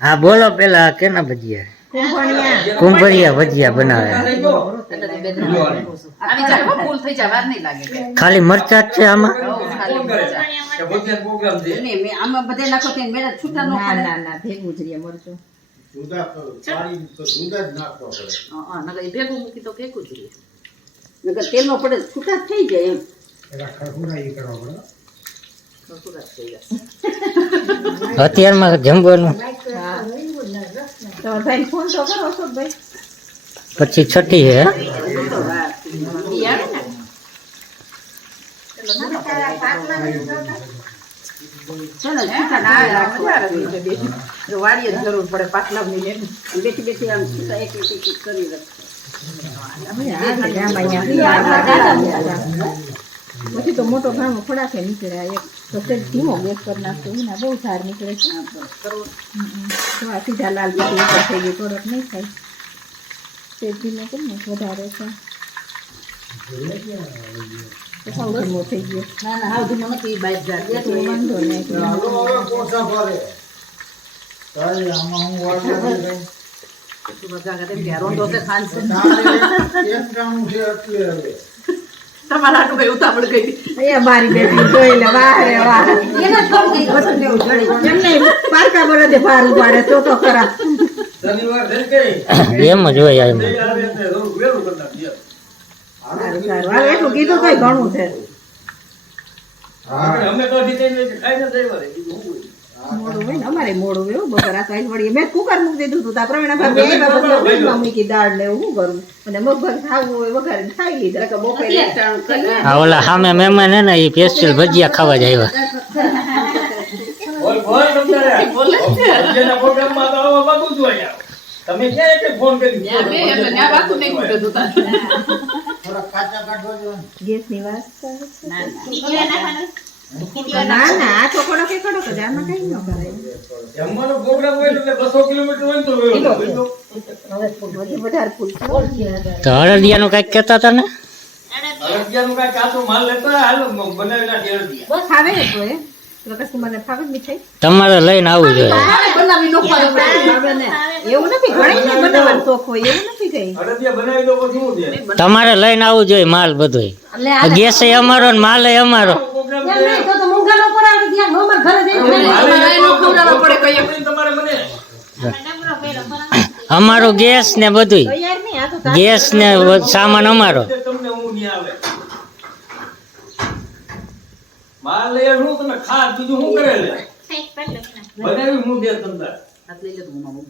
હા, બોલો પેલા કેના ભજીયા? કુંભરિયા ભજીયા બનાવે. ખાલી મરચા જ છે આમાં? તેલ નો પડે છૂટા થઈ જાય એમ. અત્યારમાં જમવાનું હા તમારા ભાઈ ફોન તો કરો અશોકભાઈ પછી છઠ્ઠી હે ઈ આવે ને? છે ને હે? છૂટા ના, થઈ ના, રાખો. મજા આવે છે બેસી. જો વાડીએ જ જરૂર પડે પાટલાવની લે. બેઠી બેઠી આમ છૂટા એક એક એક એક કરી રાખો પછી તો મોટો ભાણો ફડાકે નીકળે એક. તો તે ધીમો ગેસ કરી નાખતો. એના બહુ સાર નીકળે છે. તો આ સીધા લાલ બધી ઉપર થઈ ગઈ. કડક નહીં થાય. તે ધીમો કેમ ને વધારે છે. સાવ ધીમો થઈ ગયો. ના, ના, હાવ ધીમો નથી, બાઈક જાય. તો વાંધો નહીં. બધા ખાંડ છે. તમારા હાટુ કઈ ઉતાવળ કરી. એ મારી બેટી જોઈ લે વાહ રે વાહ એને જ કોણ કઈ વસંત જેવું જડી એમને પારકા બળદે ભાર ઉપાડે તો તો ખરા. એમ જ હોય એમ. સારું સારું. હવે એટલું કીધું કઈ ઘણું છે. મોડું હોય ને અમારે મોડું હોય હો, બપોર આ સાઈડ વળી. મેં કુકર મૂકી દીધું હતું તા પ્રવીણા ભાભી આવ્યા પછી ફ્રીજમાં મૂકી દાળ ને એવું કરું? અને મગભગ ખાવું હોય વઘારીને ખાઈ લીધા બપોરે કરીએ. આ ઓલા સામે મહેમાન હે ને એ સ્પેશિયલ ભજીયા ખાવા જ આવ્યા. બોલે છે. તમે ક્યાં એક ફોન કરી ન્યા બે એટલે ન્યા વાતું ના, ના. ના ના આ તો કડક એ કડક આમાં કઈ ન કરે જમવાનો પ્રોગ્રામ હોય એટલે બસો કિલોમીટર હોય તો વેલો હજી વધારે ફૂલ તો હળદિયાનું કંઈક કહેતા હતા ને? અગિયારનું કાંઈ કાચો માલ લેતા હાલો બનાવી નાખી બસ આવે તો એ. પ્રકાશ મને ફાવે જ મીઠાઈ? તમારે લઈને આવવું જોઈએ. મારે બનાવી નાખવાનું પડે. આવે ને. એવું નથી ઘણી ને બનાવવાનો શોખ હોય એવું નથી કઈ. અડદિયા બનાવી દો પછી શું છે? તમારે લઈને આવવું જોઈએ માલ બધો ગેસ અમારો ને માલ અમારો. પ્રોગ્રામ એમ નહીં, તો તો મૂંગા નો પડાવે ત્યાં નો ઘરે જઈને તમારે માલે ખવડાવવા પડે કઈ એમ. તમારે મને અમારો ગેસ ને બધુંય. તૈયાર નહીં આ તો તાર- ગેસ ને સામાન અમારો. તમને હું નહીં આવે. માલ લઈ આવ્યો શું તમે બીજું શું કરે લે? બનાવી હું દે તમને હાથ લે હું આમાં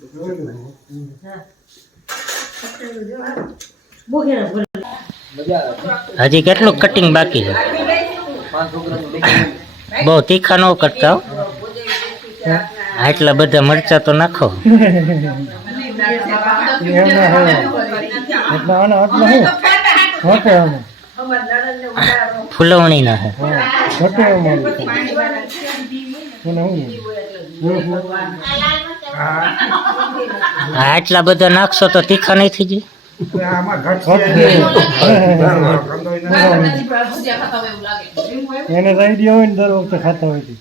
હજી કેટલું કટિંગ બાકી છે? બહુ તીખા ન કરતા હો. આટલા બધા મરચા તો નાખો. ફૂલવણી ના હે. આટલા બધા નાખશો તો તીખા નહીં થઈ જાય. એને આઈડિયા હોય ને દર વખતે ખાતા હોય છે.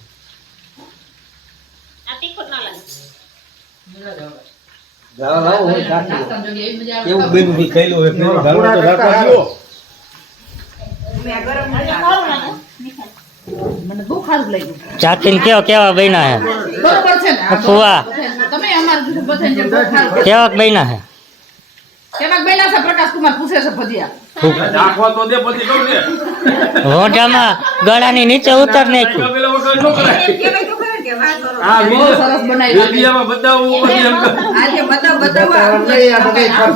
એવી ધારો તો રાખવા કેવા કેવા બન્યા હે ફુવા. કેવા બન્યા હે કેવાક બેલા છે પ્રકાશ કુમાર પૂછે છે ભજીયા. રાખવા તો દે પછી કહું ને. મોઢામાં ગળાની નીચે ઉતાર નાખ્યું.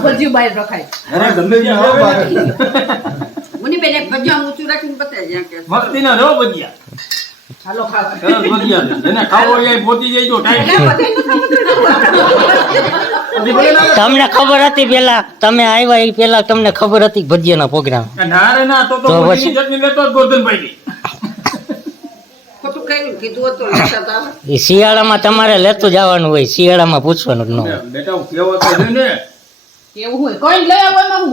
ભજીયું તમને ખબર હતી પેલા તમે આવ્યા એ પેલા તમને ખબર હતી ભજીયાના પ્રોગ્રામ ના રે ના તો તો પછી? ચટણી લેતો જ ગોરધનભાઈની. ખોટું કઈ કીધું હતું લેતા તા? એ શિયાળામાં તમારે લેતું જવાનું હોય શિયાળામાં પૂછવાનું જ ન હોય. બેટા હું તો હોય કોઈ લઈ બધું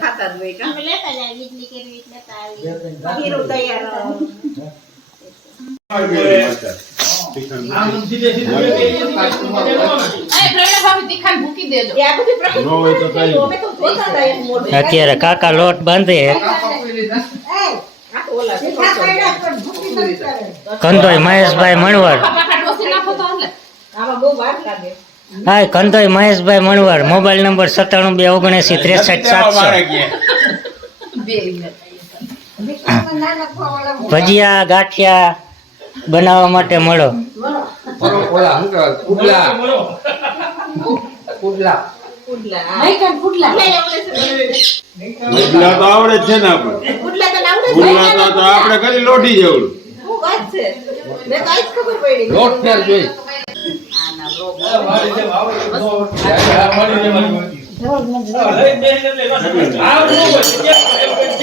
ખાતા જ હોય અત્યારે કાકા લોટ બાંધે. કંદોય મહેશભાઈ મણવર. હા કંદોય મહેશભાઈ મણવર. મોબાઈલ નંબર સત્તાણું બે ઓગણસી ત્રેસઠ સાતસો. ભજીયા ગાંઠિયા બનાવવા માટે મળો આવડે જ છે ને આપણે આપણે ખાલી લોઢી લોટ ફેર જોઈ વાળી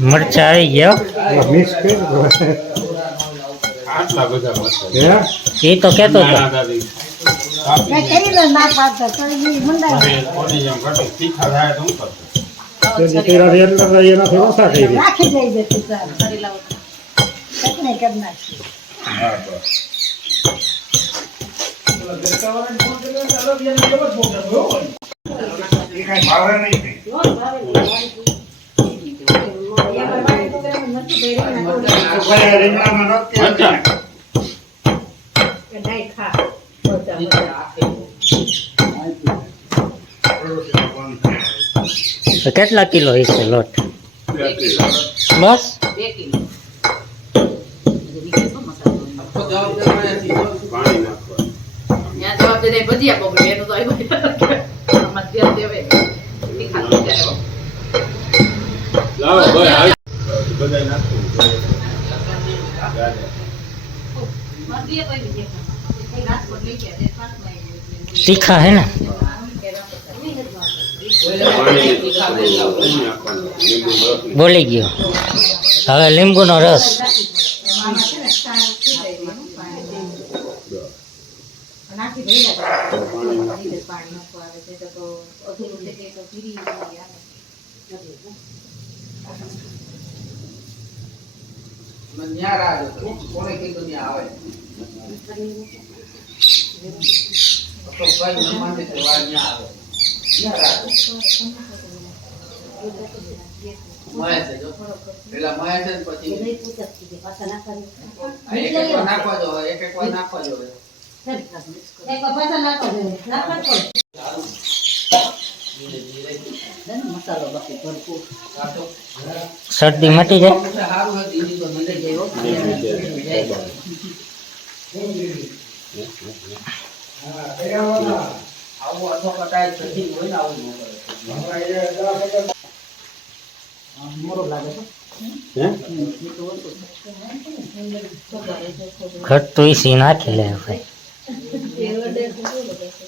મરચા આવી ગયા મિક્સ કરી દો. આટલા બધા મસાલા. હે? એ તો કેતો હતો નાના દાદી. કાપી દે. કોની જેમ ઘટે. તીખા થાય તો શું કરશું? તે દીકરા એના એનાથી ઓછા થઈ ગયા કરી લાવો હા, બસ. મરચાં. નહીં ખા બધા બધા. તો કેટલા કિલો હશે લોટ બે કિલો બસ બે કિલો હજી નીકળે શું મસાલો પાણી નાખવાનું. ત્યાં જવાબ દે દે ભજીયા બગડે એનું તો આવ્યું આમાં ધ્યાન દેવે તીખા થઈ જાય હો. લાવો ભાઈ હાલ. બધાય નાખવું. ગાજર. તીખા હે ને? બોલી ગયો. હવે લીંબુનો રસ નાખી ભૈયા તો પાણી નાખવું. પાણી નાખવા આવે છે તો અધૂરું થઈ જાય તો ધીરી ધીરી આવે. ભરપૂર શરદી નાખવા જાય હે? ઘટતું ઈસી નાખી લે ભાઈ બીજેથી નથી થાય છે. ઘણી ભરે હો. એ તો ઢીલા છે પાછી ગરમ કરવાના બસ વાત હોય ને હવે તમને ફેર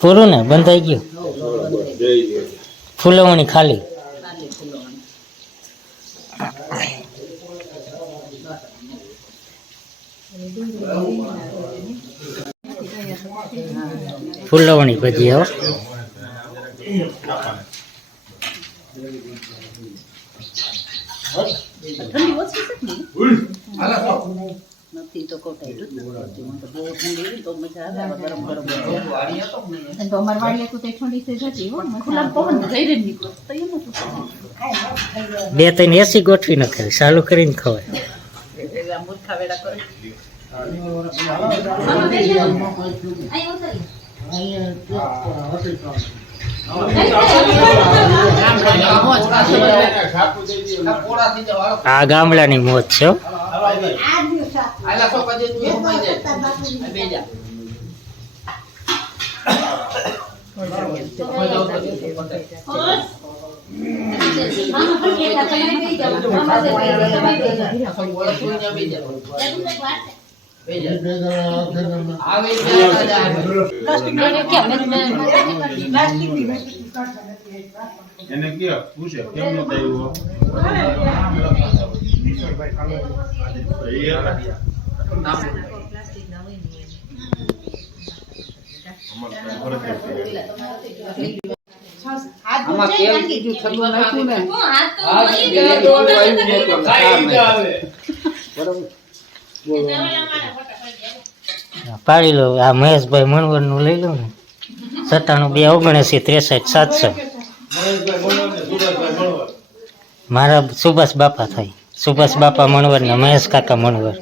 પૂરું ને બંધાઈ ગયું. ફૂલવણી ખાલી. ફૂલવણી ભજી હો. તો બે ત્રણ એસી ગોઠવી નાખે, ચાલુ કરીને ખવાય. મૂર્ખા વેડા કરે. આ ગામડાની મોજ છે હો. એને કે પૂછે કેમ નો થયું આમાં તેલ બીજું ઠંડુ નાખ્યું ને કાંઈ ઈજા આવે પાડી લો આ મહેશભાઈ મણવરનું લઈ લો ને. સત્તાણું બે ઓગણસી, ત્રેસઠ, સાતસો. મારા સુભાષ બાપા થાય. સુભાષ બાપા મણવર ને મહેશ કાકા Manvar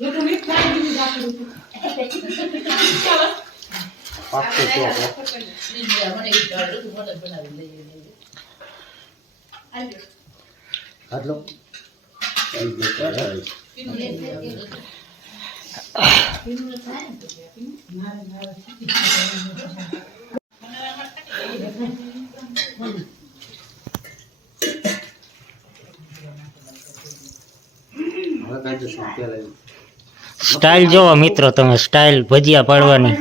Eu também quero me dar fruta. પાકતો તો આટલો હવે કાંઈ જશું ત્યાં લઈ સ્ટાઇલ જોવો મિત્રો તમે, સ્ટાઇલ ભજીયા પાડવાની.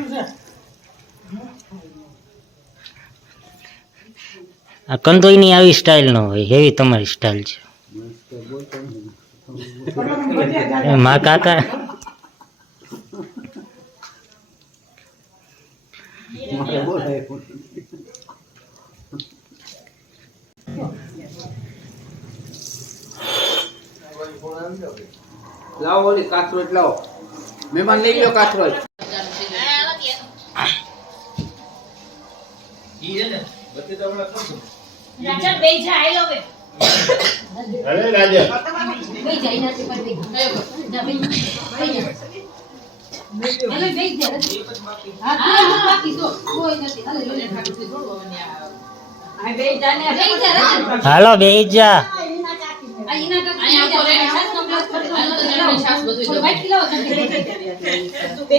આ કંદોઈની આવી સ્ટાઇલ ન હોય, એવી તમારી સ્ટાઇલ છે. મા કાકા. લાવો ઓલી કાચરો લાવો. મહેમાન લઈ લો કાથરોજ ઈ બધી બે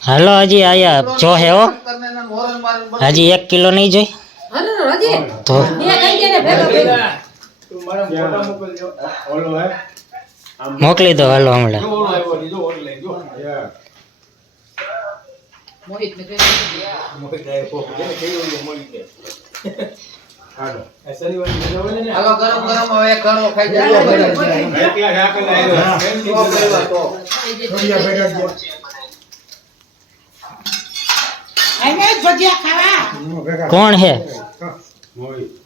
હાલો હજી આયા જો હે હો. હજી એક કિલો નહીં જોઈ? તો મોકલી દો હાલો હમણાં કોણ હે આવ્યો છે, જો ઓનલાઈન જો મોહિત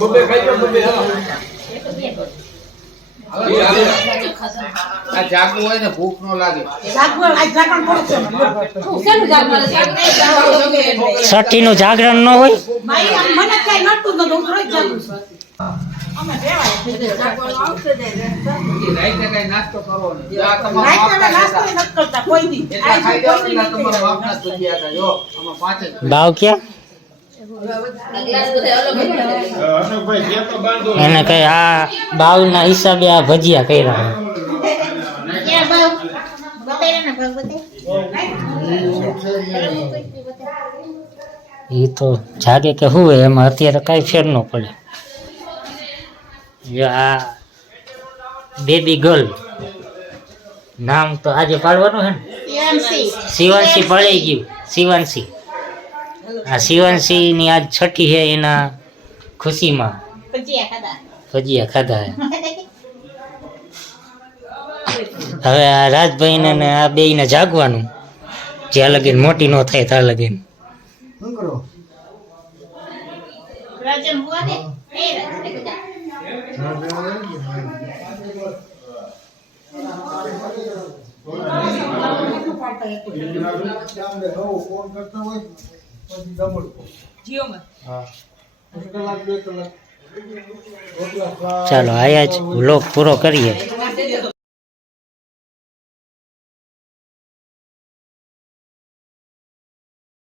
બબે ખાઈ લો, બબે. આ જાગવું હોય ને ભૂખ નો લાગે. છઠ્ઠી નું જાગરણ ન હોય? ભાવ ક્યાં? એને કઈ આ ભાવના હિસાબે આ ભજીયા કર્યા એ તો જાગે કે હું એમાં અત્યારે કઈ ફેર ન પડે. આ બેબી ગર્લ નામ તો આજે પાડવાનું હે ને? શિવાંશી પડી ગયું. શિવાંશી. આ શિવાનસિંહની આજ છઠ્ઠી છે એના ખુશીમાં. ભજીયા ખાધા. હે હવે આ રાજભાઈ ને આ બે ને જાગવાનું જ્યાં લગીન મોટી ન થાય ત્યાં લગીન. જીઓમાં ચાલો આયા જ વ્લોગ પૂરો કરીએ.